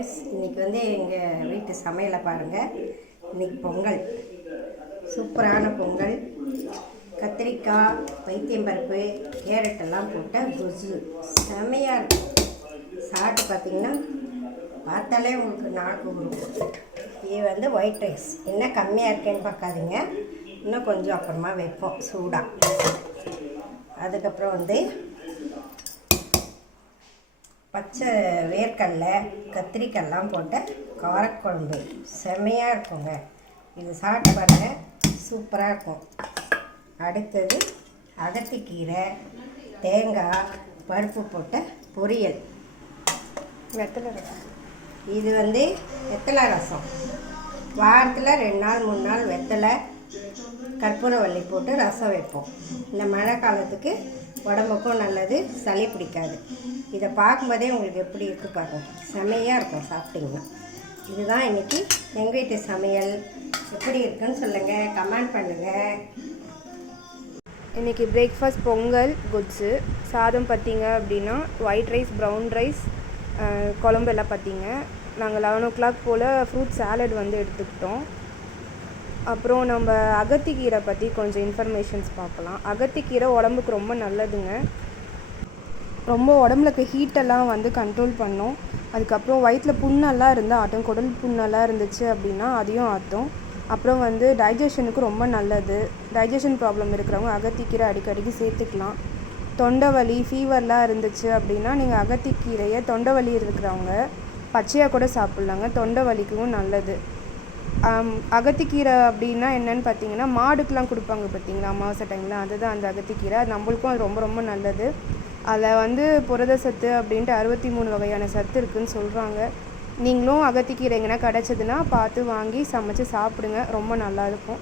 Friends, இன்றைக்கி வந்து எங்கள் வீட்டு சமையலை பாருங்கள். இன்றைக்கி பொங்கல், சூப்பரான பொங்கல். கத்திரிக்காய், பைத்தியம்பருப்பு, கேரட்டெல்லாம் போட்ட குஜு செமையாக இருக்கும். சாப்பிட்டு பார்த்திங்கன்னா பார்த்தாலே உங்களுக்கு நாக்கு கொடுக்கும். இது வந்து ஒயிட் ரைஸ். என்ன கம்மியாக இருக்கேன்னு பார்க்காதீங்க, இன்னும் கொஞ்சம் அப்புறமா வைப்போம் சூடாக. அதுக்கப்புறம் வந்து பச்சை வேர்க்கடலை, கத்திரிக்காயெல்லாம் போட்ட காரக்குழம்பு செம்மையாக இருக்குங்க. இது சாப்பிட்டு பாருங்கள், சூப்பராக இருக்கும். அடுத்தது அகத்திக்கீரை, தேங்காய், பருப்பு போட்ட பொரியல், வெத்தலை ரசம். இது வந்து வெத்தலை ரசம். வாரத்தில் 2 நாள் 3 நாள் வெத்தலை, கற்பூரவள்ளி போட்டு ரசம் வைப்போம். இந்த மழை காலத்துக்கு உடம்புக்கும் நல்லது, சளி பிடிக்காது. இதை பார்க்கும்போதே உங்களுக்கு எப்படி இருக்குது பாருங்கள், செமையாக இருக்கும் சாப்பிட்டிங்கன்னா. இதுதான் இன்றைக்கி எங்கள் வீட்டு சமையல். எப்படி இருக்குன்னு சொல்லுங்கள், கமெண்ட் பண்ணுங்கள். இன்றைக்கி பிரேக்ஃபாஸ்ட் பொங்கல், குட்ஸு சாதம் பார்த்திங்க அப்படின்னா ஒயிட் ரைஸ், ப்ரௌன் ரைஸ், குழம்பு எல்லாம் பார்த்திங்க. நாங்கள் 11 o'clock போல் ஃப்ரூட் சாலட் வந்து எடுத்துக்கிட்டோம். அப்புறம் நம்ம அகத்திக்கீரை பற்றி கொஞ்சம் இன்ஃபர்மேஷன்ஸ் பார்க்கலாம். அகத்திக்கீரை உடம்புக்கு ரொம்ப நல்லதுங்க. ரொம்ப உடம்புல ஹீட்டெல்லாம் வந்து கண்ட்ரோல் பண்ணும். அதுக்கப்புறம் வயிற்றில் புண்ணெல்லாம் இருந்தால் ஆட்டும், குடல் புண்ணெல்லாம் இருந்துச்சு அப்படின்னா அதையும் ஆற்றும். அப்புறம் வந்து டைஜஷனுக்கு ரொம்ப நல்லது. டைஜஷன் ப்ராப்ளம் இருக்கிறவங்க அகத்திக்கீரை அடிக்கடிக்கு சேர்த்துக்கலாம். தொண்டை வலி, ஃபீவர்லாம் இருந்துச்சு அப்படின்னா நீங்கள் அகத்திக்கீரையை, தொண்டை வலி இருக்கிறவங்க பச்சையாக கூட சாப்பிட்லாங்க, தொண்டை வலிக்கும் நல்லது. அகத்திக்கீரை அப்படின்னா என்னென்னு பார்த்தீங்கன்னா, மாடுக்கெலாம் கொடுப்பாங்க பார்த்தீங்களா அமாவாசை டைமில், அதுதான் அந்த அகத்திக்கீரை. அது நம்மளுக்கும் அது ரொம்ப ரொம்ப நல்லது. அதில் வந்து புரத சத்து அப்படின்ட்டு 63 வகையான சத்து இருக்குதுன்னு சொல்கிறாங்க. நீங்களும் அகத்திக்கீரை எங்கன்னா கிடச்சதுன்னா பார்த்து வாங்கி சமைச்சு சாப்பிடுங்க, ரொம்ப நல்லாயிருக்கும்.